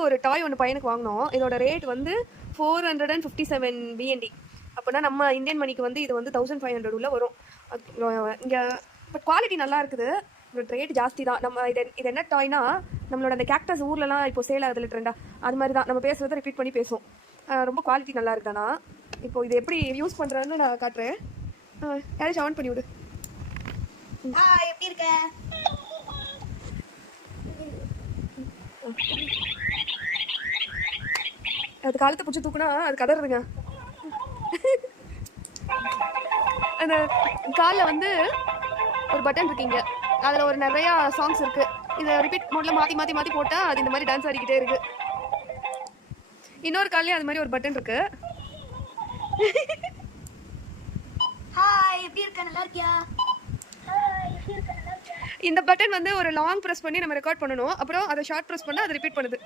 ஒரு டாய் ஒன்று பையனுக்கு வாங்கினோம். இதோட ரேட் வந்து 457 BND. அப்போனா நம்ம இந்தியன் மணிக்கு வந்து இது வந்து 1500 உள்ள வரும். இங்கே பட் குவாலிட்டி நல்லா இருக்குது. பட் ரேட் ஜாஸ்தி தான். நம்ம இது என்ன டாய்னா, நம்மளோட அந்த கேக்டஸ் ஊர்லலாம் இப்போ சேல் ஆகுதுல ட்ரெண்டா, அது மாதிரி தான். நம்ம பேசுறதை ரிப்பீட் பண்ணி பேசுவோம். ரொம்ப குவாலிட்டி நல்லா இருக்குதானா. இப்போ இது எப்படி யூஸ் பண்ணுறதுன்னு நான் காட்டுறேன். யாராச்சும் ஆன் பண்ணி விடு. எப்படி இருக்க? அது காலத்தை பிடிச்சி தூக்குனா அது கதறுதுங்க. அந்த காலில் வந்து ஒரு பட்டன் இருக்குங்க, அதில் ஒரு நிறையா சாங்ஸ் இருக்குது. இதை ரிப்பீட் மோடில் மாற்றி மாற்றி மாற்றி போட்டால் அது இந்த மாதிரி டான்ஸ் ஆடிக்கிட்டே இருக்கு. இன்னொரு கால்லேயும் அது மாதிரி ஒரு பட்டன் இருக்கு. ஹாய், எப்படி இருக்க? நல்லா இருக்கியா? இந்த பட்டன் வந்து ஒரு லாங் ப்ரெஸ் பண்ணி நம்ம ரெக்கார்ட் பண்ணணும். அப்புறம் அதை ஷார்ட் ப்ரெஸ் பண்ணால் அது ரிப்பீட் பண்ணுது.